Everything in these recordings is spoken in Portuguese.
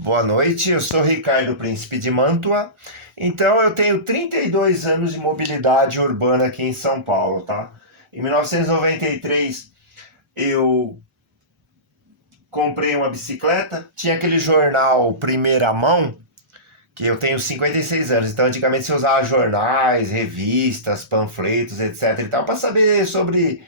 Boa noite, eu sou Ricardo Príncipe de Mantua. Então, eu tenho 32 anos de mobilidade urbana aqui em São Paulo, tá? Em 1993, eu comprei uma bicicleta. Tinha aquele jornal Primeira Mão, que eu tenho 56 anos. Então, antigamente você usava jornais, revistas, panfletos, etc e tal, para saber sobre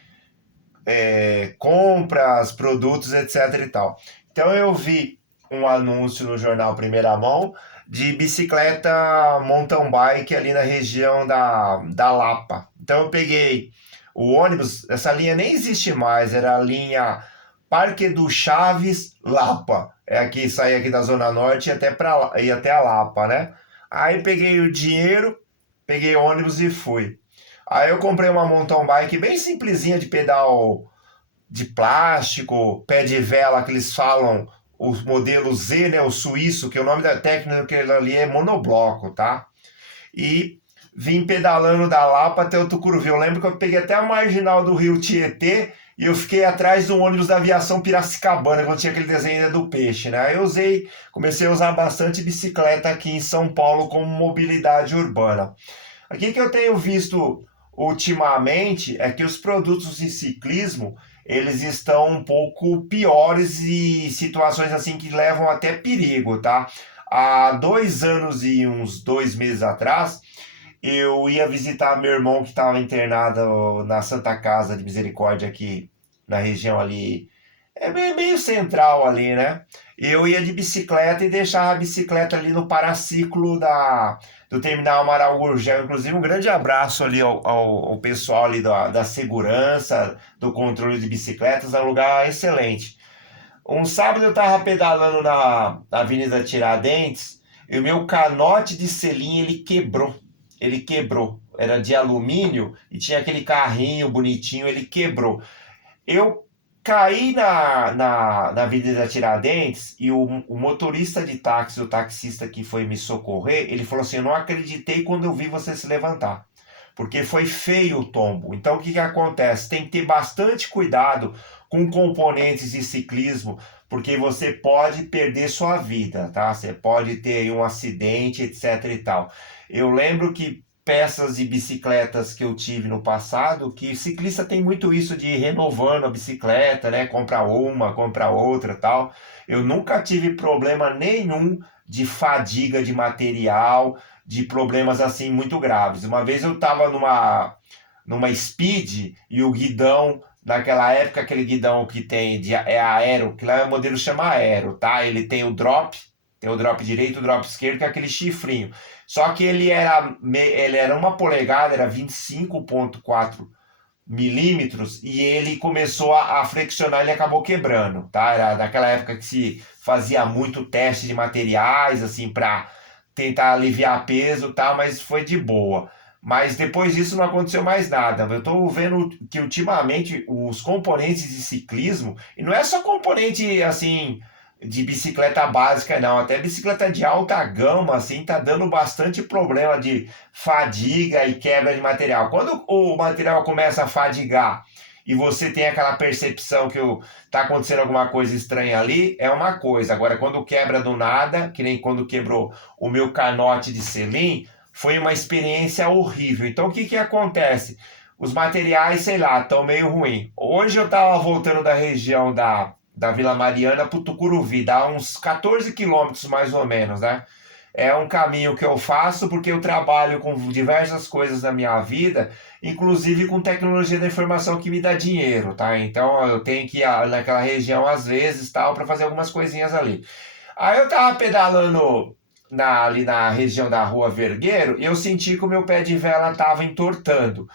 compras, produtos, etc e tal. Então eu vi um anúncio no jornal Primeira Mão de bicicleta mountain bike ali na região da Lapa. Então eu peguei o ônibus, essa linha nem existe mais, era a linha Parque do Chaves Lapa. É aqui, saía aqui da Zona Norte e até a Lapa, né? Aí peguei o dinheiro, peguei o ônibus e fui. Aí eu comprei uma mountain bike bem simplesinha de pedal de plástico, pé de vela que eles falam, o modelo Z, né, o suíço, que o nome da técnica ali é monobloco, tá? E vim pedalando da Lapa até o Tucuruvi. Eu lembro que eu peguei até a marginal do Rio Tietê e eu fiquei atrás do ônibus da aviação Piracicabana, quando tinha aquele desenho do peixe, né? Aí eu comecei a usar bastante bicicleta aqui em São Paulo como mobilidade urbana. Aqui que eu tenho visto ultimamente é que os produtos de ciclismo eles estão um pouco piores e situações assim que levam até perigo, tá? Há 2 anos e uns 2 meses atrás, eu ia visitar meu irmão que estava internado na Santa Casa de Misericórdia aqui na região ali, meio central ali, né? Eu ia de bicicleta e deixava a bicicleta ali no paraciclo do Terminal Amaral Gurgel. Inclusive, um grande abraço ali ao pessoal ali da segurança, do controle de bicicletas, é um lugar excelente. Um sábado eu estava pedalando na Avenida Tiradentes e o meu canote de selim ele quebrou. Ele quebrou. Era de alumínio e tinha aquele carrinho bonitinho, ele quebrou. Eu caí na Avenida Tiradentes e o motorista de táxi, o taxista que foi me socorrer, ele falou assim: Eu não acreditei quando eu vi você se levantar, porque foi feio o tombo. Então o que acontece? Tem que ter bastante cuidado com componentes de ciclismo, porque você pode perder sua vida, tá? Você pode ter aí um acidente, etc e tal. Eu lembro que peças de bicicletas que eu tive no passado, que ciclista tem muito isso de ir renovando a bicicleta, né? Compra uma, compra outra, tal. Eu nunca tive problema nenhum de fadiga de material, de problemas assim muito graves. Uma vez eu estava numa Speed e o guidão, naquela época, aquele guidão que é aero, que lá o modelo chama aero, tá? Ele tem o drop direito, o drop esquerdo, que é aquele chifrinho. Só que ele era 1 polegada, era 25,4 milímetros, e ele começou a flexionar, ele acabou quebrando, tá? Era daquela época que se fazia muito teste de materiais, assim, para tentar aliviar peso, tá? Mas foi de boa. Mas depois disso não aconteceu mais nada. Eu estou vendo que ultimamente os componentes de ciclismo, e não é só componente assim de bicicleta básica, não, até bicicleta de alta gama, assim, tá dando bastante problema de fadiga e quebra de material. Quando o material começa a fadigar e você tem aquela percepção que tá acontecendo alguma coisa estranha ali, é uma coisa. Agora, quando quebra do nada, que nem quando quebrou o meu canote de selim, foi uma experiência horrível. Então, o que que acontece? Os materiais, sei lá, estão meio ruim. Hoje eu estava voltando da região da Vila Mariana para o Tucuruvi, dá uns 14 quilômetros mais ou menos, né? É um caminho que eu faço porque eu trabalho com diversas coisas na minha vida, inclusive com tecnologia da informação que me dá dinheiro, tá? Então eu tenho que ir naquela região às vezes, tal, para fazer algumas coisinhas ali. Aí eu tava pedalando ali na região da Rua Vergueiro e eu senti que o meu pé de vela tava entortando.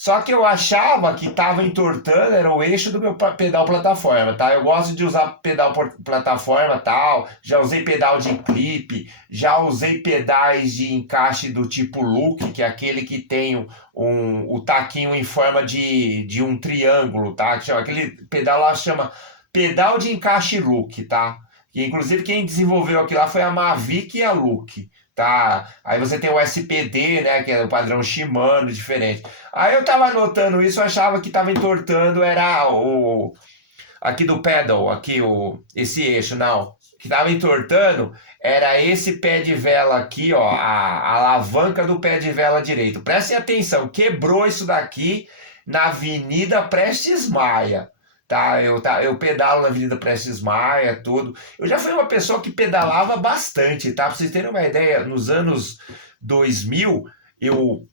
Só que eu achava que estava entortando, era o eixo do meu pedal plataforma, tá? Eu gosto de usar pedal plataforma tal, já usei pedal de clipe, já usei pedais de encaixe do tipo look, que é aquele que tem o taquinho em forma de um triângulo, tá? Aquele pedal lá chama pedal de encaixe look, tá? Que inclusive quem desenvolveu aquilo lá foi a Mavic e a Look. Tá, aí você tem o SPD, né, que é o padrão Shimano, diferente. Aí eu tava notando isso, eu achava que tava entortando, era o aqui do pedal, aqui esse eixo, não. que tava entortando era esse pé de vela aqui, ó, a alavanca do pé de vela direito. Prestem atenção, quebrou isso daqui na Avenida Prestes Maia. Eu pedalo na Avenida Prestes Maia, tudo. Eu já fui uma pessoa que pedalava bastante, tá? Pra vocês terem uma ideia, nos anos 2000, eu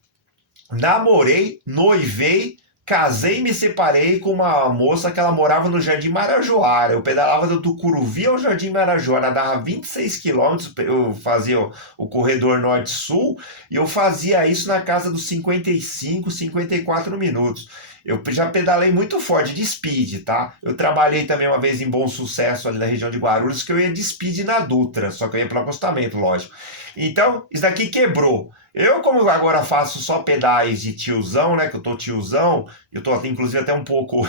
namorei, noivei, casei e me separei com uma moça que ela morava no Jardim Marajoara. Eu pedalava do Tucuruvi ao Jardim Marajoara, dava 26 quilômetros, eu fazia o corredor norte-sul, e eu fazia isso na casa dos 55, 54 minutos. Eu já pedalei muito forte de speed, tá? Eu trabalhei também uma vez em Bom Sucesso, ali na região de Guarulhos, que eu ia de speed na Dutra, só que eu ia para acostamento, lógico. Então, isso daqui quebrou. Eu, como agora faço só pedais de tiozão, né? Que eu tô tiozão, eu tô inclusive até um pouco.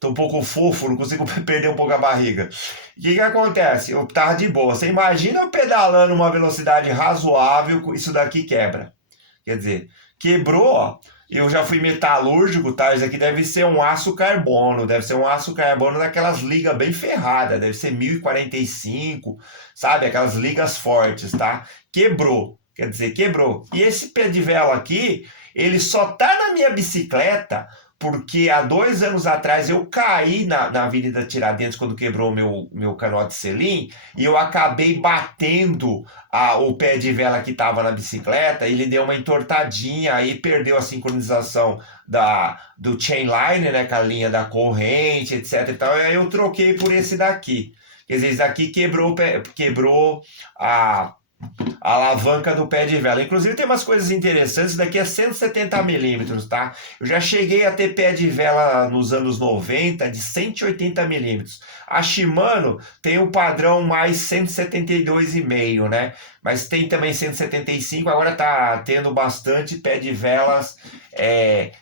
Tô um pouco fofo, não consigo perder um pouco a barriga. O que que acontece? Eu tava de boa. Você imagina eu pedalando uma velocidade razoável, isso daqui quebra. Quer dizer, quebrou, ó. Eu já fui metalúrgico, tá? Isso aqui deve ser um aço carbono, deve ser um aço carbono daquelas ligas bem ferradas, deve ser 1045, sabe? Aquelas ligas fortes, tá? Quebrou, quer dizer, quebrou. E esse pé de vela aqui, ele só tá na minha bicicleta porque há 2 anos atrás eu caí na Avenida Tiradentes quando quebrou meu canote selim e eu acabei batendo o pé de vela que estava na bicicleta, ele deu uma entortadinha, aí perdeu a sincronização do chainline, né, com a linha da corrente, etc e tal, e aí eu troquei por esse daqui. Quer dizer, esse daqui quebrou a alavanca do pé de vela. Inclusive tem umas coisas interessantes, daqui é 170 milímetros, tá? Eu já cheguei a ter pé de vela nos anos 90 de 180 milímetros. A Shimano tem o padrão mais 172,5, né? Mas tem também 175, agora tá tendo bastante pé de velas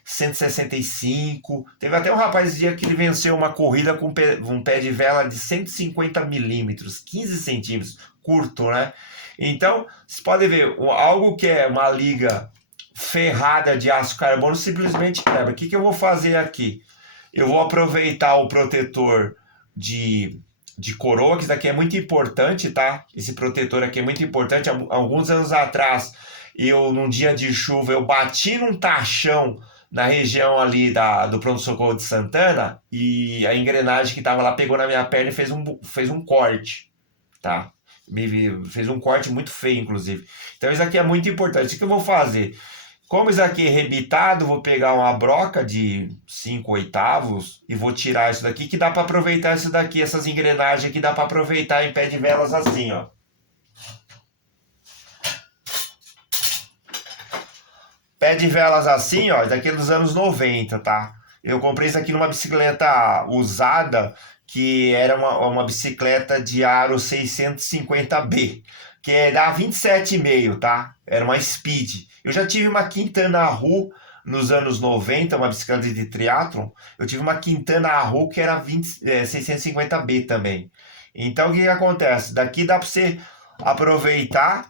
165. Teve até um rapaz esse dia que ele venceu uma corrida com um pé de vela de 150 milímetros, 15 centímetros, curto, né? Então, vocês podem ver, algo que é uma liga ferrada de aço carbono simplesmente quebra. O que eu vou fazer aqui? Eu vou aproveitar o protetor de coroa, que isso daqui é muito importante, tá? Esse protetor aqui é muito importante. Alguns anos atrás, num dia de chuva, eu bati num tachão na região ali do pronto-socorro de Santana e a engrenagem que estava lá pegou na minha perna e fez um corte, tá? Fez um corte muito feio, inclusive. Então isso aqui é muito importante. O que eu vou fazer? Como isso aqui é rebitado, vou pegar uma broca de 5 oitavos e vou tirar isso daqui, que dá para aproveitar isso daqui, essas engrenagens aqui dá para aproveitar em pé de velas assim, ó. Pé de velas assim, ó, daqui é dos anos 90, tá? Eu comprei isso aqui numa bicicleta usada, que era uma bicicleta de aro 650B, que dá 27,5, tá? Era uma Speed. Eu já tive uma Quintana Roo nos anos 90, uma bicicleta de triatlon. Eu tive uma Quintana Roo que era 650B também. Então o que acontece? Daqui dá para você aproveitar,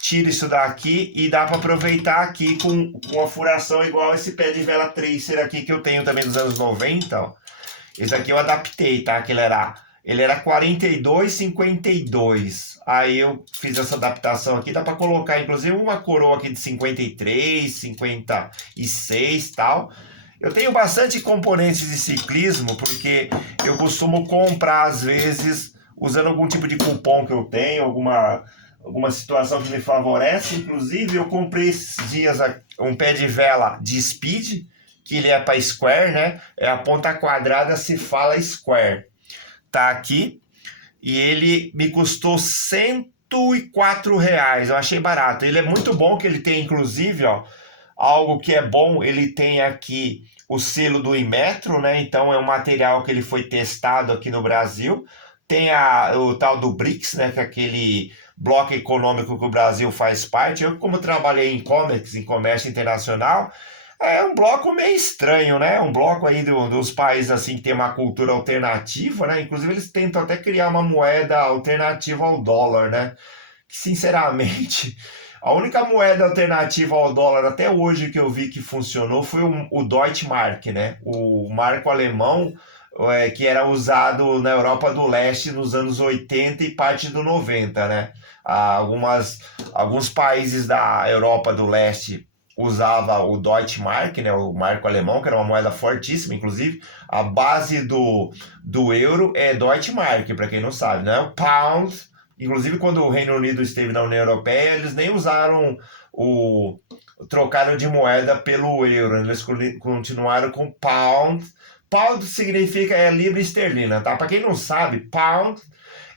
tira isso daqui e dá para aproveitar aqui com a furação igual esse pé de vela tracer aqui que eu tenho também dos anos 90, ó. Esse aqui eu adaptei, tá? Que ele era 42,52. Aí eu fiz essa adaptação aqui, dá para colocar inclusive uma coroa aqui de 53, 56 e tal. Eu tenho bastante componentes de ciclismo porque eu costumo comprar às vezes usando algum tipo de cupom que eu tenho, alguma situação que me favorece. Inclusive, eu comprei esses dias um pé de vela de Speed, que ele é para Square, né? É a ponta quadrada, se fala Square. Tá aqui. E ele me custou R$ 104. Eu achei barato. Ele é muito bom, que ele tem, inclusive, ó, algo que é bom, ele tem aqui o selo do Inmetro, né? Então é um material que ele foi testado aqui no Brasil. Tem o tal do BRICS, né? Que é aquele bloco econômico que o Brasil faz parte. Eu, como trabalhei em Comex, em comércio internacional, é um bloco meio estranho, né? Um bloco aí dos países assim que tem uma cultura alternativa, né? Inclusive eles tentam até criar uma moeda alternativa ao dólar, né? Que, sinceramente, a única moeda alternativa ao dólar até hoje que eu vi que funcionou foi o Deutsche Mark, né? O marco alemão, que era usado na Europa do Leste nos anos 80 e parte do 90, né? Alguns países da Europa do Leste usava o Deutschmark, né, o marco alemão, que era uma moeda fortíssima, inclusive a base do euro é Deutschmark, para quem não sabe, né? O pound, inclusive quando o Reino Unido esteve na União Europeia, eles nem usaram o trocaram de moeda pelo euro, eles continuaram com pound. Pound significa libra esterlina, tá? Para quem não sabe, pound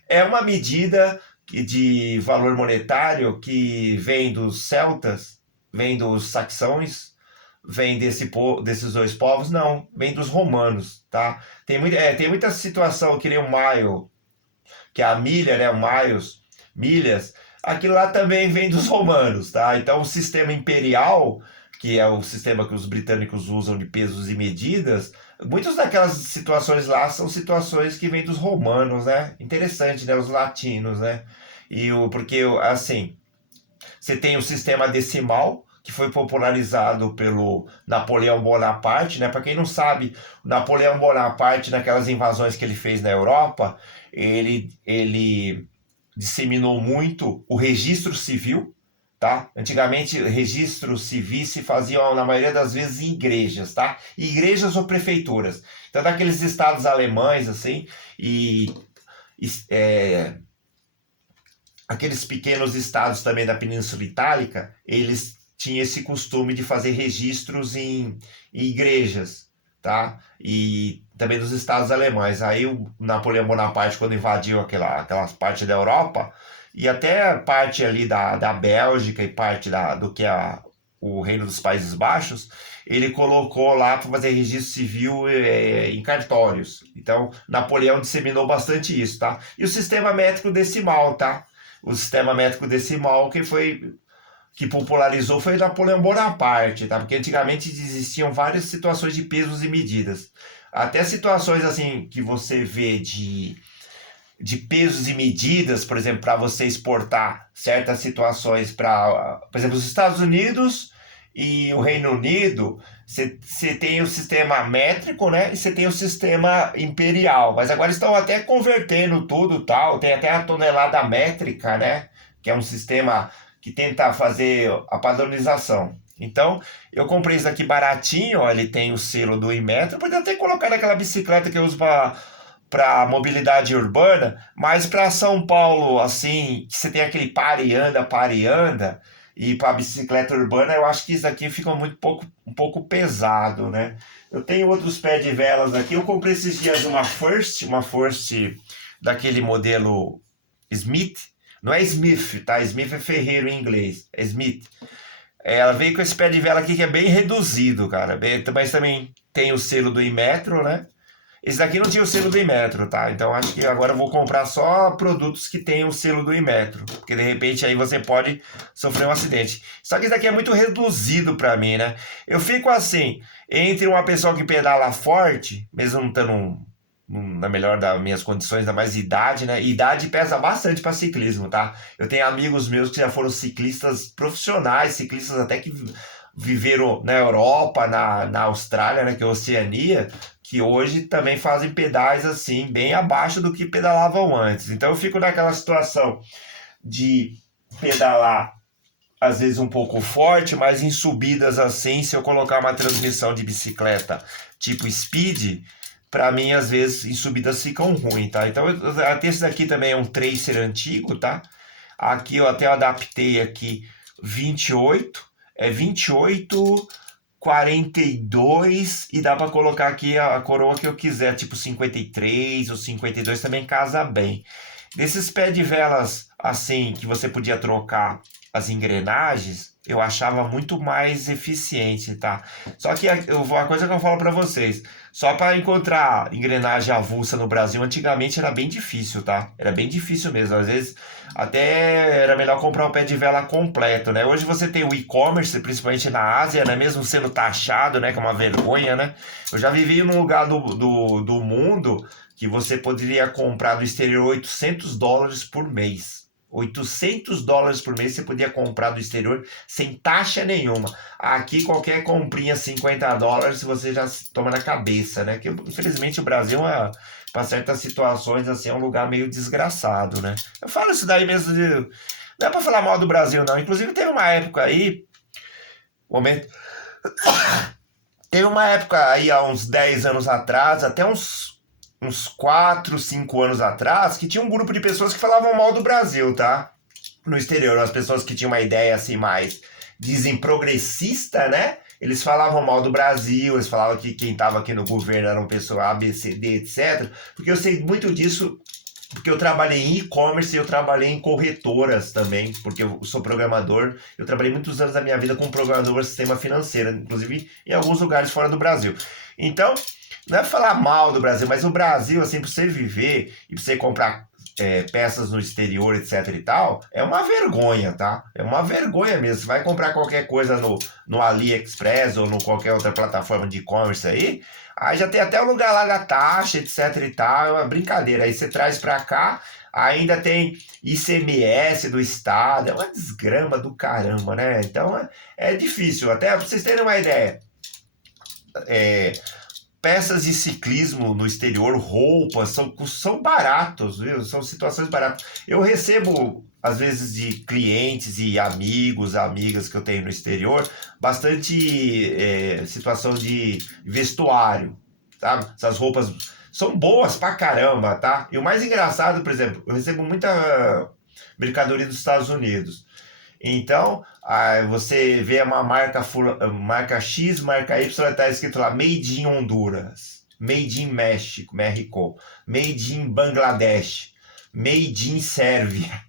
é uma medida de valor monetário que vem dos celtas, vem dos saxões, vem desses dois povos, não, vem dos romanos, tá? Tem muita situação que nem o maio, que é a milha, né, o maios, milhas, aquilo lá também vem dos romanos, tá? Então o sistema imperial, que é o sistema que os britânicos usam de pesos e medidas, muitas daquelas situações lá são situações que vêm dos romanos, né? Interessante, né? Os latinos, né? Porque, assim, você tem o sistema decimal, que foi popularizado pelo Napoleão Bonaparte, né? Para quem não sabe, Napoleão Bonaparte, naquelas invasões que ele fez na Europa, ele disseminou muito o registro civil, tá? Antigamente, registros civis se faziam, na maioria das vezes, em igrejas, tá? Igrejas ou prefeituras. Então, daqueles estados alemães, assim, e aqueles pequenos estados também da Península Itálica, eles tinham esse costume de fazer registros em igrejas, tá? E também dos estados alemães. Aí o Napoleão Bonaparte, quando invadiu aquela parte da Europa, e até parte ali da Bélgica e parte do que é o Reino dos Países Baixos, ele colocou lá para fazer registro civil em cartórios. Então, Napoleão disseminou bastante isso, tá? E o sistema métrico decimal, tá? O sistema métrico decimal que popularizou foi Napoleão Bonaparte, tá? Porque antigamente existiam várias situações de pesos e medidas. Até situações assim que você vê de pesos e medidas, por exemplo, para você exportar certas situações para, por exemplo, os Estados Unidos e o Reino Unido, você tem o sistema métrico, né? E você tem o sistema imperial. Mas agora estão até convertendo tudo tal. Tem até a tonelada métrica, né? Que é um sistema que tenta fazer a padronização. Então, eu comprei isso aqui baratinho, ó, ele tem o selo do Inmetro, podia até colocar naquela bicicleta que eu uso para mobilidade urbana, mas para São Paulo, assim, que você tem aquele pare e anda, e para bicicleta urbana, eu acho que isso aqui fica um pouco pesado, né? Eu tenho outros pés de velas aqui, eu comprei esses dias uma First daquele modelo Smith, não é Smith, tá? Smith é ferreiro em inglês, é Smith. Ela veio com esse pé de vela aqui que é bem reduzido, cara. Mas também tem o selo do Inmetro, né? Esse daqui não tinha o selo do Inmetro, tá? Então acho que agora eu vou comprar só produtos que tenham o selo do Inmetro. Porque de repente aí você pode sofrer um acidente. Só que isso daqui é muito reduzido pra mim, né? Eu fico assim, entre uma pessoa que pedala forte, mesmo não estando na melhor das minhas condições, da mais idade, né? Idade pesa bastante para ciclismo, tá? Eu tenho amigos meus que já foram ciclistas profissionais, ciclistas até que viveram na Europa, na Austrália, né? Que é a Oceania, que hoje também fazem pedais assim, bem abaixo do que pedalavam antes. Então eu fico naquela situação de pedalar às vezes um pouco forte, mas em subidas assim, se eu colocar uma transmissão de bicicleta tipo speed, para mim às vezes em subidas ficam ruins, tá? Então esse daqui também é um tracer antigo, tá? Aqui eu até adaptei aqui 28, é 28, 42 e dá para colocar aqui a coroa que eu quiser, tipo 53 ou 52 também casa bem. Desses pés de velas assim que você podia trocar as engrenagens, eu achava muito mais eficiente, tá? Só que a coisa que eu falo para vocês, só para encontrar engrenagem avulsa no Brasil, antigamente era bem difícil, tá? Era bem difícil mesmo. Às vezes até era melhor comprar o pé de vela completo, né? Hoje você tem o e-commerce, principalmente na Ásia, né? Mesmo sendo taxado, né? Que é uma vergonha, né? Eu já vivi num lugar do mundo que você poderia comprar do exterior $800 por mês. $800 por mês você podia comprar do exterior sem taxa nenhuma. Aqui qualquer comprinha $50 você já toma na cabeça, né? Que infelizmente o Brasil para certas situações assim é um lugar meio desgraçado, né? Eu falo isso daí mesmo de, não é para falar mal do Brasil não. Inclusive teve uma época aí, momento, teve uma época aí há uns 10 anos atrás, até uns 4, 5 anos atrás, que tinha um grupo de pessoas que falavam mal do Brasil, tá? No exterior, as pessoas que tinham uma ideia assim mais, dizem, progressista, né? Eles falavam mal do Brasil, eles falavam que quem estava aqui no governo era um pessoal A, B, C, D, etc. Porque eu sei muito disso, porque eu trabalhei em e-commerce e eu trabalhei em corretoras também, porque eu sou programador. Eu trabalhei muitos anos da minha vida como programador de sistema financeiro, inclusive em alguns lugares fora do Brasil. Então, não é falar mal do Brasil, mas o Brasil, assim, para você viver e para você comprar peças no exterior, etc e tal, é uma vergonha, tá? É uma vergonha mesmo. Você vai comprar qualquer coisa no AliExpress ou no qualquer outra plataforma de e-commerce aí já tem até o lugar lá da taxa, etc e tal, é uma brincadeira. Aí você traz pra cá, ainda tem ICMS do estado, é uma desgrama do caramba, né? Então é difícil, até pra vocês terem uma ideia. É, peças de ciclismo no exterior, roupas, são baratos, viu? São situações baratas. Eu recebo, às vezes, de clientes e amigos, amigas que eu tenho no exterior, bastante situação de vestuário, sabe? Essas roupas são boas pra caramba, tá? E o mais engraçado, por exemplo, eu recebo muita mercadoria dos Estados Unidos. Então, você vê uma marca X, marca Y, está escrito lá Made in Honduras, Made in México, Made in Bangladesh, Made in Sérvia.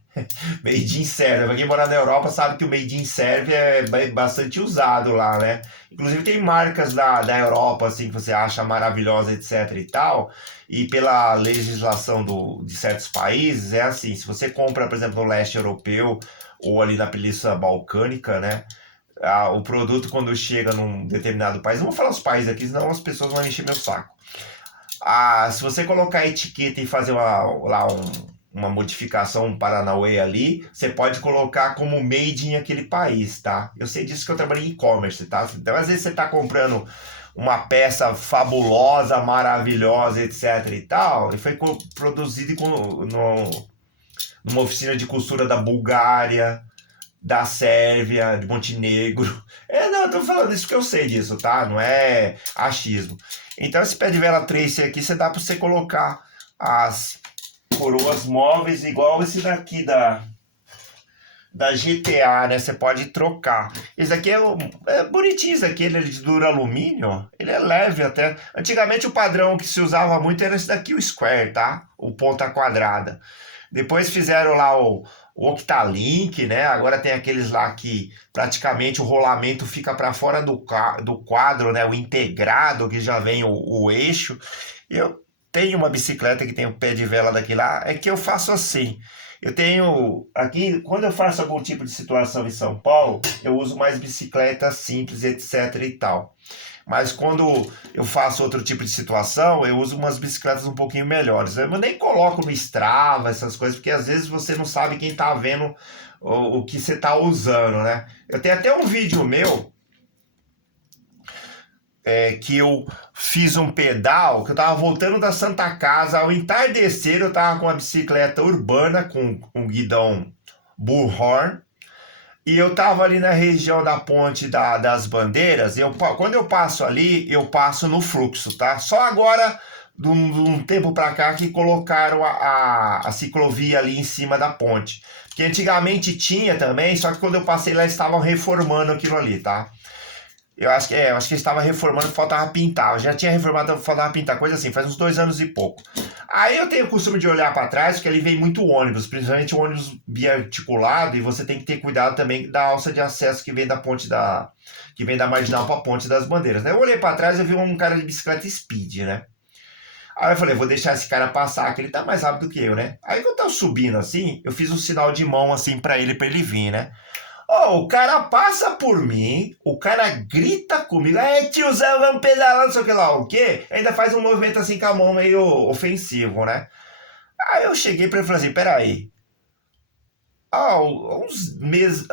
Made in Sérvia. Pra quem mora na Europa sabe que o Made in Sérvia é bastante usado lá, né? Inclusive tem marcas da Europa assim que você acha maravilhosa, etc e tal. E pela legislação de certos países é assim, se você compra, por exemplo, no leste europeu ou ali na Península Balcânica, né? O produto quando chega num determinado país, não vou falar os países aqui, senão as pessoas vão encher meu saco. Se você colocar a etiqueta e fazer uma modificação, um Paranauê ali, você pode colocar como made em aquele país, tá? Eu sei disso que eu trabalhei em e-commerce, tá? Então, às vezes você tá comprando uma peça fabulosa, maravilhosa, etc e tal, e foi produzido numa oficina de costura da Bulgária, da Sérvia, de Montenegro. Não, eu tô falando isso porque eu sei disso, tá? Não é achismo. Então esse pé de vela tracer aqui, você dá pra você colocar as coroas móveis, igual esse daqui da GTA, né? Você pode trocar. Esse aqui é bonitinho, esse aqui, ele é de duro alumínio, ele é leve até. Antigamente o padrão que se usava muito era esse daqui, o square, tá? O ponta quadrada. Depois fizeram lá o Octalink, né? Agora tem aqueles lá que praticamente o rolamento fica para fora do quadro, né? O integrado, que já vem o eixo. Eu tenho uma bicicleta que tem o pé de vela daqui lá, é que eu faço assim. Eu tenho aqui, quando eu faço algum tipo de situação em São Paulo, eu uso mais bicicleta simples, etc e tal. Mas quando eu faço outro tipo de situação, eu uso umas bicicletas um pouquinho melhores. Eu nem coloco no Strava essas coisas, porque às vezes você não sabe quem tá vendo o que você tá usando, né? Eu tenho até um vídeo meu que eu fiz um pedal, que eu tava voltando da Santa Casa, ao entardecer eu tava com a bicicleta urbana, com um guidão Bullhorn, e eu tava ali na região da ponte das bandeiras, e quando eu passo ali, eu passo no fluxo, tá? Só agora, de um tempo pra cá, que colocaram a ciclovia ali em cima da ponte. Que antigamente tinha também, só que quando eu passei lá, eles estavam reformando aquilo ali, tá? Eu acho que eles estavam reformando, faltava pintar. Eu já tinha reformado, faltava pintar, coisa assim, faz uns 2 anos e pouco. Aí eu tenho o costume de olhar para trás, porque ali vem muito ônibus, principalmente o ônibus biarticulado, e você tem que ter cuidado também da alça de acesso que vem que vem da marginal para a ponte das bandeiras, né? Eu olhei para trás e vi um cara de bicicleta speed, né? Aí eu falei, vou deixar esse cara passar, que ele tá mais rápido que eu, né? Aí quando eu tava subindo assim, eu fiz um sinal de mão assim para ele vir, né? Oh, o cara passa por mim, o cara grita comigo, tiozão, vamos pedalar, não sei o que lá, o quê? Ainda faz um movimento assim com a mão meio ofensivo, né? Aí eu cheguei pra ele e falei assim, peraí, Uns meses,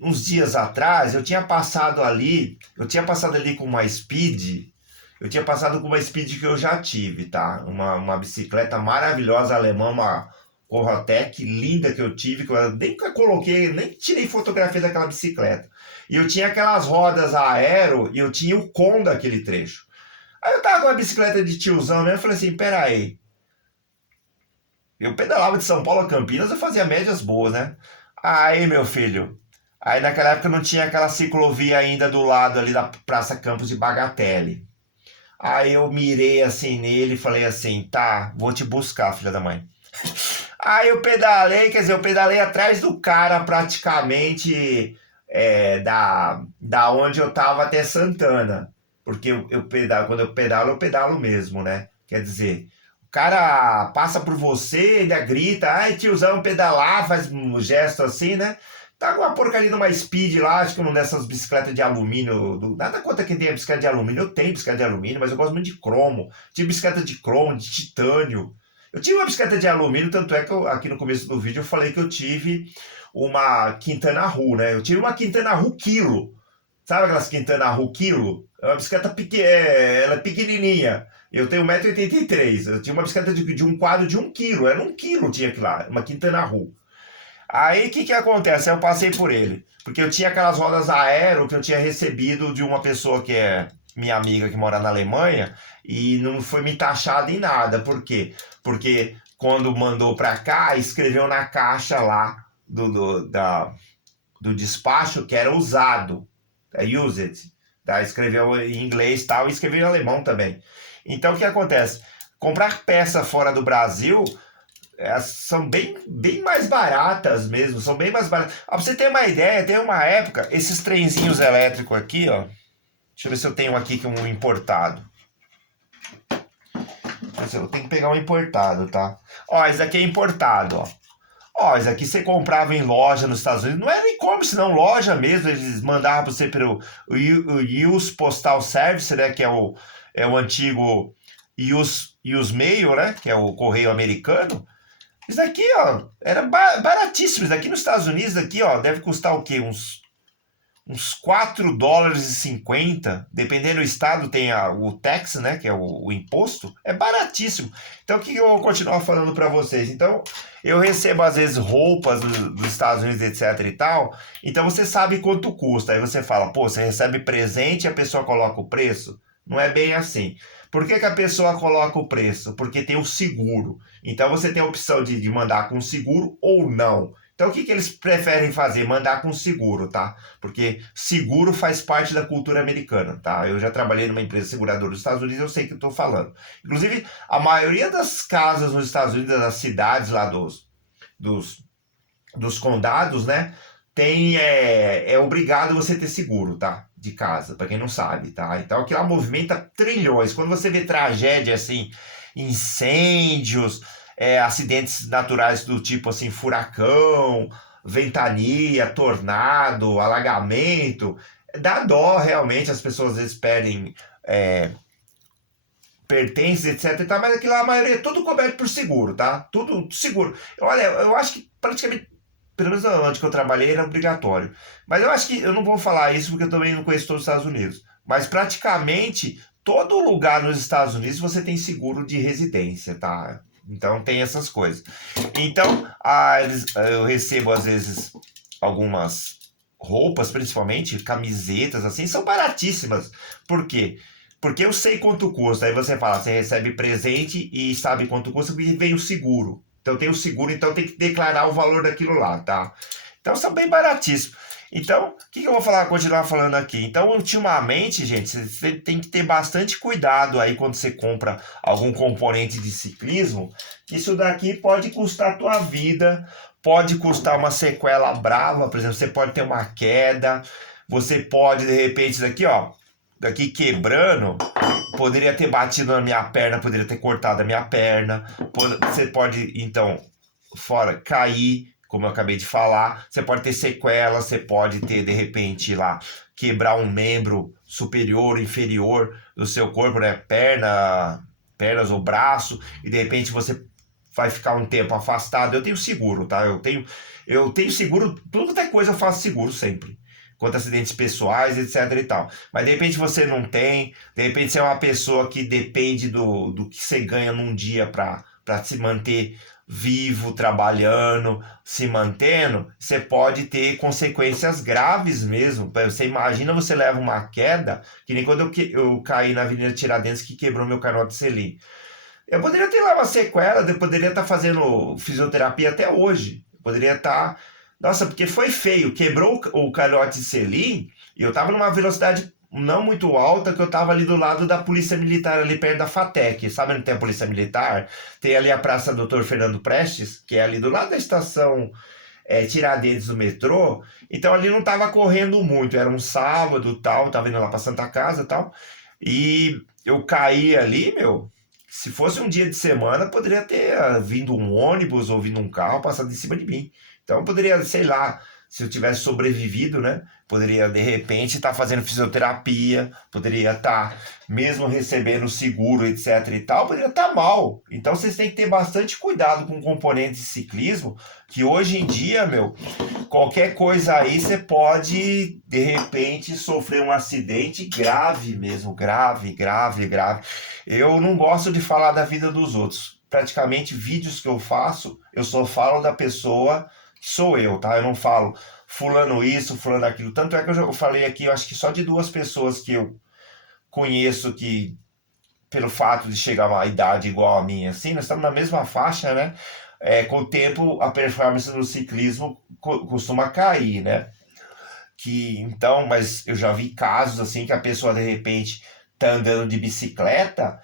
uns dias atrás, eu tinha passado ali com uma Speed, eu tinha passado com uma Speed que eu já tive, tá? Uma bicicleta maravilhosa alemã, uma Corrotec linda que eu tive, que eu nem coloquei, nem tirei fotografia daquela bicicleta. E eu tinha aquelas rodas aero e eu tinha o com daquele trecho. Aí eu tava com uma bicicleta de tiozão mesmo, eu falei assim, peraí, eu pedalava de São Paulo a Campinas, eu fazia médias boas, né? Aí, meu filho, aí naquela época não tinha aquela ciclovia ainda do lado ali da Praça Campos de Bagatelle. Aí eu mirei assim nele e falei assim, tá, vou te buscar, filha da mãe. Aí eu pedalei, quer dizer, eu pedalei atrás do cara praticamente da onde eu tava até Santana. Porque eu pedalo, quando eu pedalo mesmo, né? Quer dizer, o cara passa por você, ainda grita, ai tiozão, pedalar, faz um gesto assim, né? Tá com uma porcaria de uma Speed lá, acho que uma dessas bicicletas de alumínio. Nada contra quem tem a bicicleta de alumínio. Eu tenho bicicleta de alumínio, mas eu gosto muito de cromo. Tive bicicleta de cromo, de titânio. Eu tive uma bicicleta de alumínio, tanto é que aqui no começo do vídeo eu falei que eu tive uma Quintana Roo, né? Eu tive uma Quintana Roo Quilo. Sabe aquelas Quintana Roo Quilo? É uma bicicleta ela é pequenininha. Eu tenho 1,83 m. Eu tinha uma bicicleta de um quadro de 1 quilo. Era 1 quilo tinha que lá, uma Quintana Roo. Aí o que acontece? Aí eu passei por ele. Porque eu tinha aquelas rodas aero que eu tinha recebido de uma pessoa que é minha amiga que mora na Alemanha e não foi me taxado em nada. Por quê? Porque quando mandou pra cá, escreveu na caixa lá do despacho que era usado. É used. Tá? Escreveu em inglês e tal, e escreveu em alemão também. Então o que acontece? Comprar peça fora do Brasil são bem mais baratas mesmo, são bem mais baratas. Pra você ter uma ideia, tem uma época, esses trenzinhos elétricos aqui, ó. Deixa eu ver se eu tenho aqui um importado. Eu tenho que pegar um importado, tá? Ó, esse aqui é importado, ó. Ó, esse aqui você comprava em loja nos Estados Unidos. Não era e-commerce, não, loja mesmo. Eles mandavam você pelo US Postal Service, né? Que é o antigo US Mail, né? Que é o correio americano. Isso daqui, ó, era baratíssimo. Isso daqui nos Estados Unidos, aqui, ó, deve custar o quê? Uns $4,50, dependendo do estado, tem o tax, né, que é o imposto, é baratíssimo. Então, o que eu vou continuar falando para vocês? Então, eu recebo, às vezes, roupas dos Estados Unidos, etc e tal, então você sabe quanto custa. Aí você fala, pô, você recebe presente e a pessoa coloca o preço? Não é bem assim. Por que a pessoa coloca o preço? Porque tem o seguro. Então, você tem a opção de mandar com seguro ou não. Então, o que eles preferem fazer? Mandar com seguro, tá? Porque seguro faz parte da cultura americana, tá? Eu já trabalhei numa empresa seguradora dos Estados Unidos, eu sei o que eu estou falando. Inclusive, a maioria das casas nos Estados Unidos, das cidades lá dos condados, né? É obrigado você ter seguro, tá? De casa, para quem não sabe, tá? Então, aquilo lá movimenta trilhões. Quando você vê tragédia assim, incêndios, acidentes naturais do tipo assim, furacão, ventania, tornado, alagamento, dá dó realmente, as pessoas às vezes perdem pertences, etc e tal, mas aquilo lá, a maioria é tudo coberto por seguro, tá? Tudo seguro. Olha, eu acho que praticamente, pelo menos onde que eu trabalhei, era obrigatório. Mas eu acho que, eu não vou falar isso porque eu também não conheço todos os Estados Unidos, mas praticamente todo lugar nos Estados Unidos você tem seguro de residência, tá? Então tem essas coisas. Então, eu recebo às vezes algumas roupas, principalmente camisetas, assim, são baratíssimas. Por quê? Porque eu sei quanto custa. Aí você fala, você recebe presente e sabe quanto custa, porque vem o seguro. Então tem o seguro, então tem que declarar o valor daquilo lá, tá? Então são bem baratíssimos. Então, o que eu vou continuar falando aqui? Então, ultimamente, gente, você tem que ter bastante cuidado aí quando você compra algum componente de ciclismo, que isso daqui pode custar a tua vida, pode custar uma sequela brava, por exemplo, você pode ter uma queda, você pode, de repente, isso daqui, ó, daqui quebrando, poderia ter batido na minha perna, poderia ter cortado a minha perna, você pode, então, fora, cair, como eu acabei de falar, você pode ter sequelas, você pode ter, de repente, lá, quebrar um membro superior, inferior do seu corpo, né, pernas ou braço, e de repente você vai ficar um tempo afastado, eu tenho seguro, tá? Eu tenho seguro, tudo que é coisa eu faço seguro sempre. Contra acidentes pessoais, etc e tal. Mas de repente você não tem, de repente você é uma pessoa que depende do que você ganha num dia para se manter vivo, trabalhando, se mantendo, você pode ter consequências graves mesmo. Você imagina, você leva uma queda, que nem quando eu caí na Avenida Tiradentes, que quebrou meu canote selim. Eu poderia ter lá uma sequela, eu poderia estar fazendo fisioterapia até hoje. Eu poderia estar. Nossa, porque foi feio. Quebrou o calote selim e eu estava numa velocidade não muito alta, que eu estava ali do lado da Polícia Militar, ali perto da FATEC. Sabe onde tem a Polícia Militar? Tem ali a Praça Doutor Fernando Prestes, que é ali do lado da estação Tiradentes do metrô. Então ali não estava correndo muito. Era um sábado tal, estava indo lá para Santa Casa tal. E eu caí ali, meu. Se fosse um dia de semana, poderia ter vindo um ônibus ou vindo um carro passado em cima de mim. Então, poderia, sei lá, se eu tivesse sobrevivido, né? Poderia, de repente, estar fazendo fisioterapia, poderia estar, mesmo recebendo seguro, etc e tal, poderia estar mal. Então, vocês têm que ter bastante cuidado com componentes de ciclismo, que hoje em dia, meu, qualquer coisa aí você pode, de repente, sofrer um acidente grave mesmo, grave, grave, grave. Eu não gosto de falar da vida dos outros. Praticamente, vídeos que eu faço, eu só falo da pessoa que sou eu, tá? Eu não falo fulano isso, fulano aquilo. Tanto é que eu falei aqui, eu acho que só de duas pessoas que eu conheço que, pelo fato de chegar a uma idade igual a minha, assim, nós estamos na mesma faixa, né? Com o tempo, a performance no ciclismo costuma cair, né? Então, mas eu já vi casos assim que a pessoa de repente tá andando de bicicleta,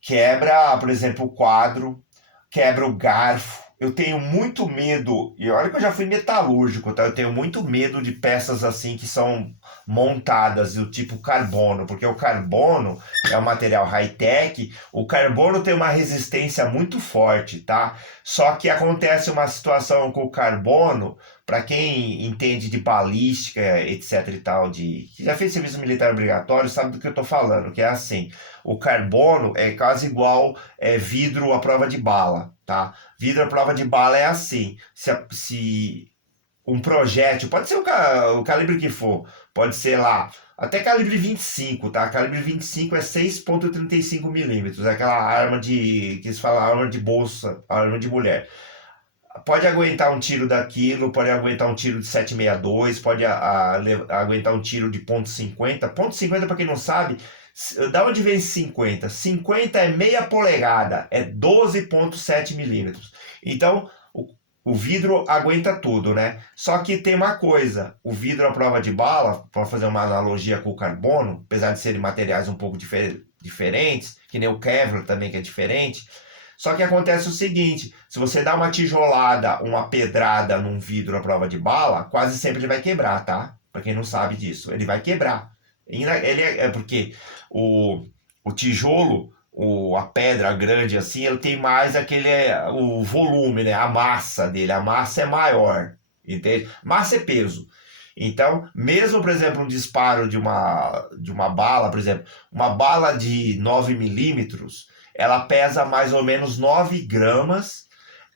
quebra, por exemplo, o quadro, quebra o garfo. Eu tenho muito medo, e olha que eu já fui metalúrgico, tá? Eu tenho muito medo de peças assim que são montadas do tipo carbono, porque o carbono é um material high-tech, o carbono tem uma resistência muito forte, tá? Só que acontece uma situação com o carbono, para quem entende de balística, etc e tal, que já fez serviço militar obrigatório, sabe do que eu tô falando, que é assim, o carbono é quase igual vidro à prova de bala, tá? Vidro à prova de bala é assim, se um projétil, pode ser o calibre que for, pode ser lá, até calibre 25, tá? Calibre 25 é 6,35 milímetros, é aquela arma que eles falam, arma de bolsa, arma de mulher. Pode aguentar um tiro daquilo, pode aguentar um tiro de 7,62, pode aguentar um tiro de ponto .50. Ponto .50, para quem não sabe, da onde vem 50? 50 é meia polegada, é 12,7 milímetros. Então, o vidro aguenta tudo, né? Só que tem uma coisa, o vidro à prova de bala, para fazer uma analogia com o carbono, apesar de serem materiais um pouco diferentes, que nem o Kevlar também, que é diferente. Só que acontece o seguinte, se você dá uma tijolada, uma pedrada num vidro à prova de bala, quase sempre ele vai quebrar, tá? Para quem não sabe disso, ele vai quebrar. Ele é porque o tijolo, a pedra grande assim, ele tem mais o volume, né? A massa dele, a massa é maior, entende? Massa é peso. Então, mesmo, por exemplo, um disparo de uma bala, por exemplo, uma bala de 9 milímetros, ela pesa mais ou menos 9 gramas,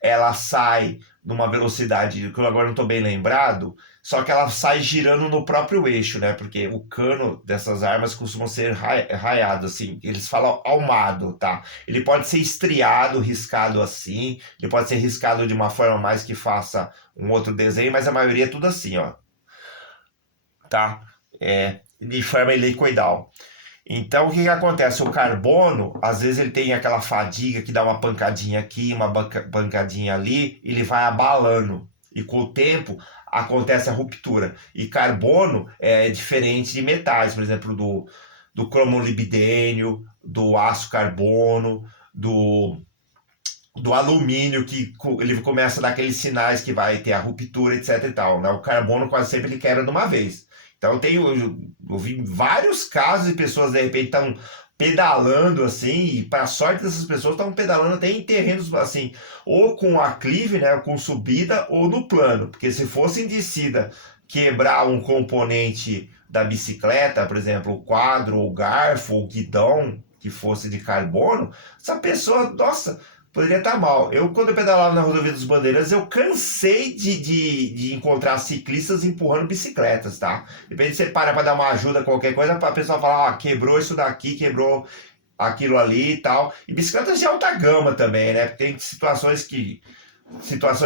ela sai numa velocidade, que eu agora não estou bem lembrado, só que ela sai girando no próprio eixo, né? Porque o cano dessas armas costuma ser raiado, assim, eles falam almado, tá? Ele pode ser estriado, riscado assim, ele pode ser riscado de uma forma mais que faça um outro desenho, mas a maioria é tudo assim, ó, tá? De forma helicoidal. Então, o que que acontece? O carbono, às vezes ele tem aquela fadiga que dá uma pancadinha aqui, uma pancadinha ali, ele vai abalando. E com o tempo acontece a ruptura. E carbono é diferente de metais, por exemplo, do cromolibdênio, do aço carbono, do alumínio, que ele começa a dar aqueles sinais que vai ter a ruptura, etc e tal, né? O carbono quase sempre ele quebra de uma vez. Então eu vi vários casos de pessoas de repente estão pedalando assim, e para sorte dessas pessoas estão pedalando até em terrenos assim, ou com aclive, né, com subida, ou no plano, porque se fosse em descida quebrar um componente da bicicleta, por exemplo, o quadro, o garfo, o guidão, que fosse de carbono, essa pessoa, nossa, poderia estar mal. Quando eu pedalava na rodovia dos Bandeirantes, eu cansei de encontrar ciclistas empurrando bicicletas, tá? De repente você para dar uma ajuda, qualquer coisa, a pessoa fala, quebrou isso daqui, quebrou aquilo ali e tal. E bicicletas de alta gama também, né? Porque tem situações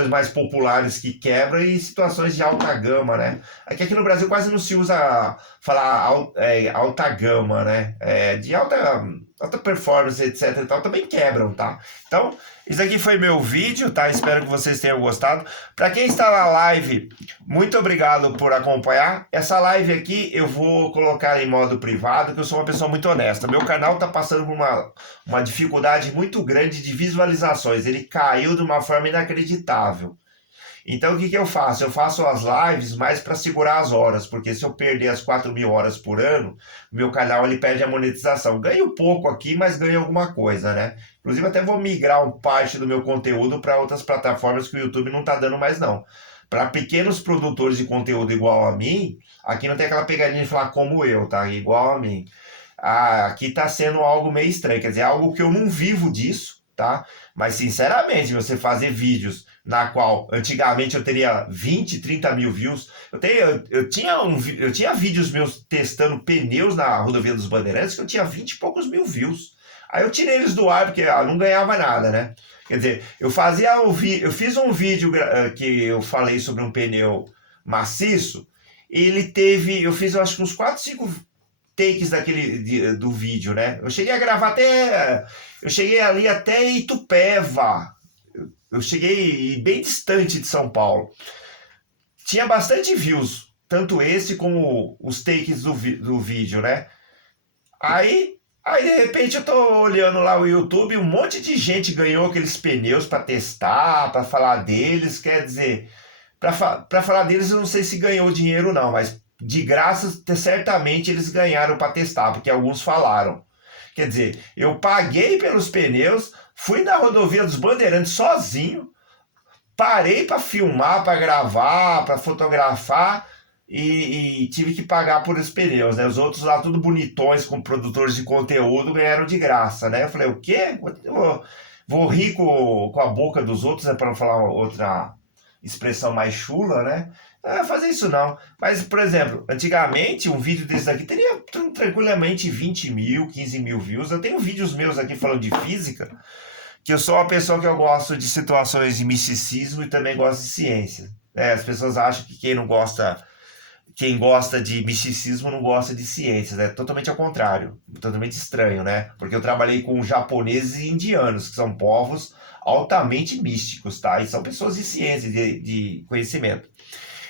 mais populares que quebram e situações de alta gama, né? Aqui no Brasil quase não se usa falar alta gama, né? De alta performance, etc e tal, também quebram, tá? Então, isso aqui foi meu vídeo, tá? Espero que vocês tenham gostado. Para quem está na live, muito obrigado por acompanhar. Essa live aqui eu vou colocar em modo privado, que eu sou uma pessoa muito honesta. Meu canal tá passando por uma dificuldade muito grande de visualizações. Ele caiu de uma forma inacreditável. Então, o que eu faço? Eu faço as lives mais para segurar as horas, porque se eu perder as 4.000 horas por ano, meu canal ele perde a monetização. Ganho pouco aqui, mas ganho alguma coisa, né? Inclusive, até vou migrar parte do meu conteúdo para outras plataformas que o YouTube não está dando mais, não. Para pequenos produtores de conteúdo igual a mim, aqui não tem aquela pegadinha de falar como eu, tá? Igual a mim. Aqui tá sendo algo meio estranho, quer dizer, algo que eu não vivo disso, tá? Mas, sinceramente, você fazer vídeos na qual antigamente eu teria 20, 30 mil views. Eu tinha vídeos meus testando pneus na rodovia dos Bandeirantes que eu tinha 20 e poucos mil views. Aí eu tirei eles do ar porque não ganhava nada, né? Quer dizer, eu fiz um vídeo que eu falei sobre um pneu maciço. Eu fiz acho que uns 4, 5 takes do vídeo, né? Eu cheguei ali até Itupeva. Eu cheguei bem distante de São Paulo. Tinha bastante views, tanto esse como os takes do vídeo, né? Aí de repente eu tô olhando lá o YouTube, um monte de gente ganhou aqueles pneus para testar, para falar deles, quer dizer, para falar deles eu não sei se ganhou dinheiro não, mas de graça certamente eles ganharam para testar, porque alguns falaram. Quer dizer, eu paguei pelos pneus, fui na rodovia dos Bandeirantes sozinho, parei para filmar, para gravar, para fotografar e tive que pagar por esses pneus, né? Os outros lá, tudo bonitões, com produtores de conteúdo, ganharam de graça, né? Eu falei, o quê? Vou rir com a boca dos outros, né? Para não falar outra expressão mais chula, né? Não ia fazer isso não. Mas, por exemplo, antigamente um vídeo desse aqui teria tranquilamente 20 mil, 15 mil views. Eu tenho vídeos meus aqui falando de física, que eu sou uma pessoa que eu gosto de situações de misticismo e também gosto de ciência. As pessoas acham que quem gosta de misticismo não gosta de ciências, né? Totalmente ao contrário, totalmente estranho, né? Porque eu trabalhei com japoneses e indianos, que são povos altamente místicos, tá? E são pessoas de ciência, de conhecimento.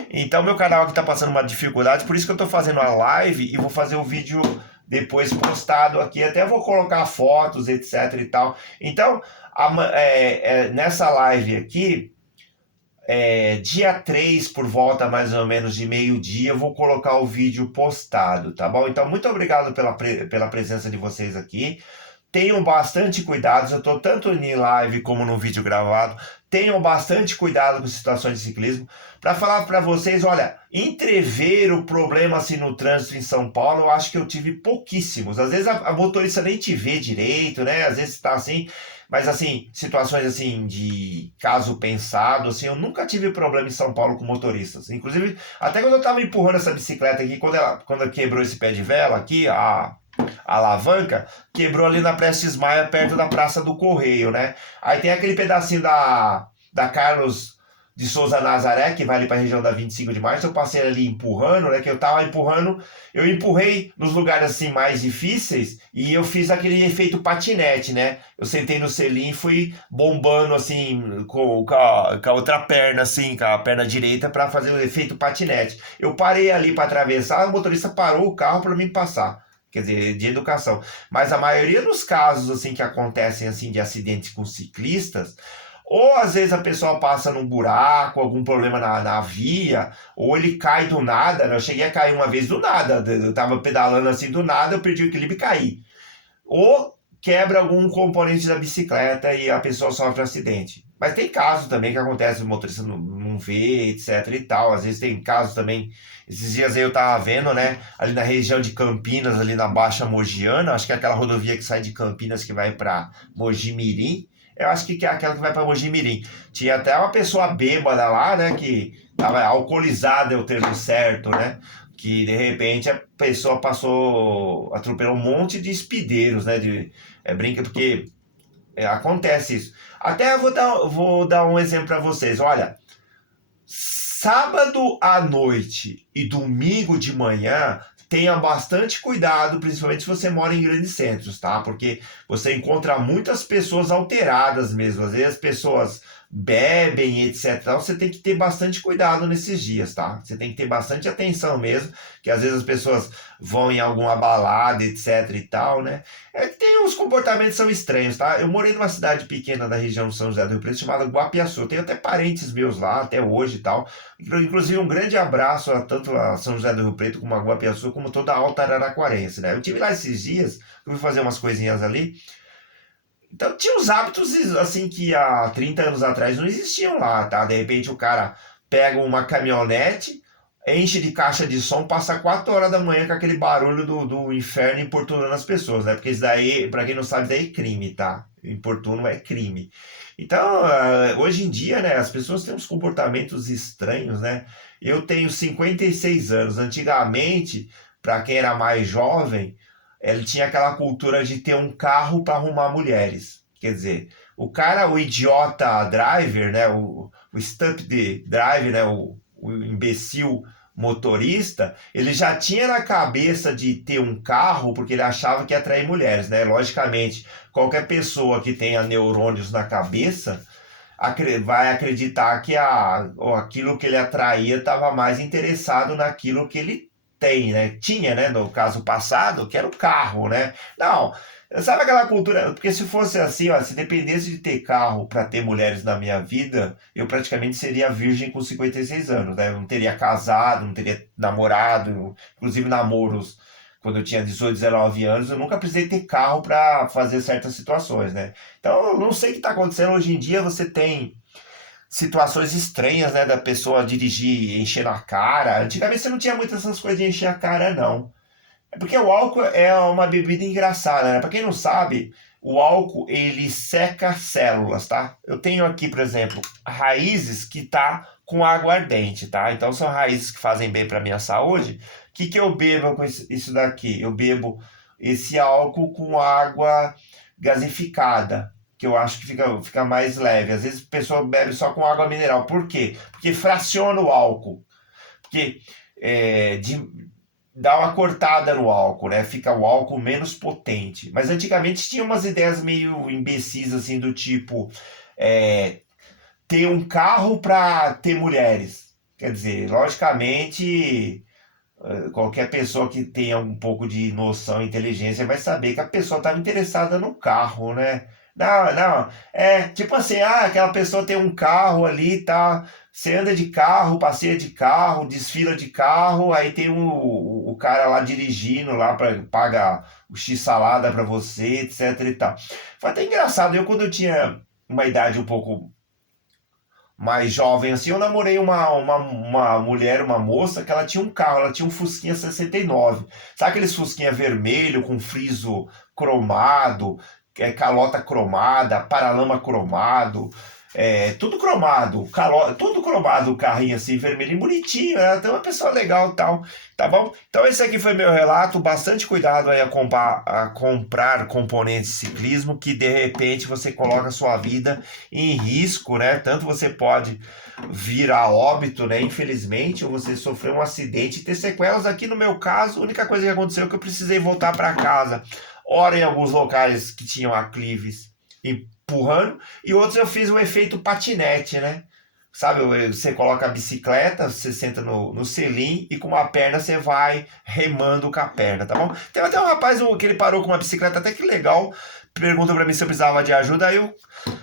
Então, meu canal aqui tá passando uma dificuldade, por isso que eu tô fazendo a live e vou fazer o vídeo depois postado aqui. Até vou colocar fotos, etc e tal. Então, nessa live aqui, dia 3, por volta mais ou menos de meio-dia, eu vou colocar o vídeo postado, tá bom? Então, muito obrigado pela presença de vocês aqui. Tenham bastante cuidado, eu estou tanto em live como no vídeo gravado. Tenham bastante cuidado com situações de ciclismo. Para falar para vocês, olha, entrever o problema assim no trânsito em São Paulo, eu acho que eu tive pouquíssimos. Às vezes a motorista nem te vê direito, né? Às vezes está assim, mas assim, situações assim de caso pensado, assim, eu nunca tive problema em São Paulo com motoristas. Inclusive, até quando eu estava empurrando essa bicicleta aqui, quando ela quebrou esse pé de vela aqui, a alavanca, quebrou ali na Prestes Maia, perto da Praça do Correio, né? Aí tem aquele pedacinho da Carlos de Souza Nazaré, que vai ali para a região da 25 de março, eu passei ali empurrando, né? Que eu tava empurrando, eu empurrei nos lugares assim mais difíceis e eu fiz aquele efeito patinete, né? Eu sentei no selim e fui bombando assim com a outra perna, assim, com a perna direita para fazer o efeito patinete. Eu parei ali para atravessar, o motorista parou o carro para mim passar. Quer dizer, de educação. Mas a maioria dos casos assim que acontecem assim de acidentes com ciclistas, ou às vezes a pessoa passa num buraco, algum problema na via, ou ele cai do nada, né? Eu cheguei a cair uma vez do nada, eu tava pedalando assim do nada, eu perdi o equilíbrio e caí. Ou quebra algum componente da bicicleta e a pessoa sofre um acidente. Mas tem casos também que acontece, o motorista não vê, etc e tal. Às vezes tem casos também. Esses dias aí eu tava vendo, né? Ali na região de Campinas, ali na Baixa Mogiana, acho que é aquela rodovia que sai de Campinas que vai para Mogi Mirim. eu acho que é aquela que vai para Mojimirim. Tinha até uma pessoa bêbada lá, né, que tava alcoolizada, é o termo certo, né? Que de repente a pessoa passou, atropelou um monte de espideiros, né? Brinca, porque acontece isso. Até eu vou dar um exemplo para vocês. Olha, sábado à noite e domingo de manhã, tenha bastante cuidado, principalmente se você mora em grandes centros, tá? Porque você encontra muitas pessoas alteradas mesmo. Às vezes as pessoas bebem, etc. Então, você tem que ter bastante cuidado nesses dias, tá? Você tem que ter bastante atenção mesmo, que às vezes as pessoas vão em alguma balada, etc e tal, né? É que tem uns comportamentos que são estranhos, tá? Eu morei numa cidade pequena da região de São José do Rio Preto chamada Guapiaçu. Tenho até parentes meus lá até hoje e tal. Inclusive, um grande abraço a tanto a São José do Rio Preto como a Guapiaçu, como toda a Alta Araraquarense, né? Eu tive lá esses dias, eu fui fazer umas coisinhas ali. Então, tinha uns hábitos, assim, que há 30 anos atrás não existiam lá, tá? De repente, o cara pega uma caminhonete, enche de caixa de som, passa 4 horas da manhã com aquele barulho do inferno importunando as pessoas, né? Porque isso daí, pra quem não sabe, daí é crime, tá? Importuno é crime. Então, hoje em dia, né, as pessoas têm uns comportamentos estranhos, né? Eu tenho 56 anos. Antigamente, para quem era mais jovem, ele tinha aquela cultura de ter um carro para arrumar mulheres. Quer dizer, o cara, o idiota driver, né, o stupid driver, né, o imbecil motorista, ele já tinha na cabeça de ter um carro porque ele achava que ia atrair mulheres, né? Logicamente, qualquer pessoa que tenha neurônios na cabeça vai acreditar que aquilo que ele atraía estava mais interessado naquilo que ele tem, né? Tinha, né? No caso passado, que era o carro, né? Não, sabe aquela cultura? Porque se fosse assim, ó, se dependesse de ter carro para ter mulheres na minha vida, eu praticamente seria virgem com 56 anos, né? Eu não teria casado, não teria namorado, inclusive namoros quando eu tinha 18, 19 anos, eu nunca precisei ter carro para fazer certas situações, né? Então, eu não sei o que está acontecendo. Hoje em dia você tem situações estranhas, né? Da pessoa dirigir enchendo a cara. Antigamente você não tinha muitas essas coisas de encher a cara, não. É porque o álcool é uma bebida engraçada, né? Para quem não sabe, o álcool ele seca células, tá? Eu tenho aqui, por exemplo, raízes que tá com água ardente, tá? Então são raízes que fazem bem para minha saúde. O que que eu bebo com isso daqui? Eu bebo esse álcool com água gasificada, que eu acho que fica mais leve. Às vezes a pessoa bebe só com água mineral. Por quê? Porque fraciona o álcool. Porque dá uma cortada no álcool, né? Fica o álcool menos potente. Mas antigamente tinha umas ideias meio imbecis, assim, do tipo é, ter um carro para ter mulheres. Quer dizer, logicamente, qualquer pessoa que tenha um pouco de noção e inteligência vai saber que a pessoa estava interessada no carro, né? Não, não. É tipo assim, aquela pessoa tem um carro ali, tá? Você anda de carro, passeia de carro, desfila de carro, aí tem o cara lá dirigindo lá para paga o X-salada para você, etc e tal. Foi até engraçado. Eu quando eu tinha uma idade um pouco mais jovem assim, eu namorei uma mulher, uma moça, que ela tinha um carro, ela tinha um Fusquinha 69. Sabe aqueles Fusquinha vermelho com friso cromado, calota cromada, paralama cromado, tudo cromado, tudo cromado, o carrinho assim, vermelhinho, bonitinho, ela tem uma pessoa legal e tal, tá bom? Então esse aqui foi meu relato, bastante cuidado aí a comprar componentes de ciclismo, que de repente você coloca a sua vida em risco, né? Tanto você pode vir a óbito, né? Infelizmente, ou você sofrer um acidente e ter sequelas. Aqui no meu caso, a única coisa que aconteceu é que eu precisei voltar para casa. Ora em alguns locais que tinham aclives empurrando, e outros eu fiz o efeito patinete, né? Sabe, você coloca a bicicleta, você senta no selim e com uma perna você vai remando com a perna, tá bom? Tem até um rapaz que ele parou com uma bicicleta, até que legal, perguntou pra mim se eu precisava de ajuda, aí eu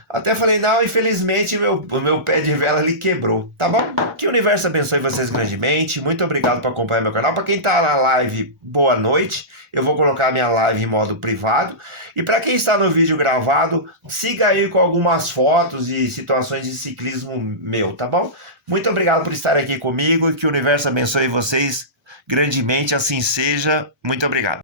até falei, não, infelizmente o meu pé de vela ali quebrou, tá bom? Que o universo abençoe vocês grandemente, muito obrigado por acompanhar meu canal. Para quem tá na live, boa noite, eu vou colocar minha live em modo privado. E para quem está no vídeo gravado, siga aí com algumas fotos e situações de ciclismo meu, tá bom? Muito obrigado por estar aqui comigo e que o universo abençoe vocês grandemente, assim seja. Muito obrigado.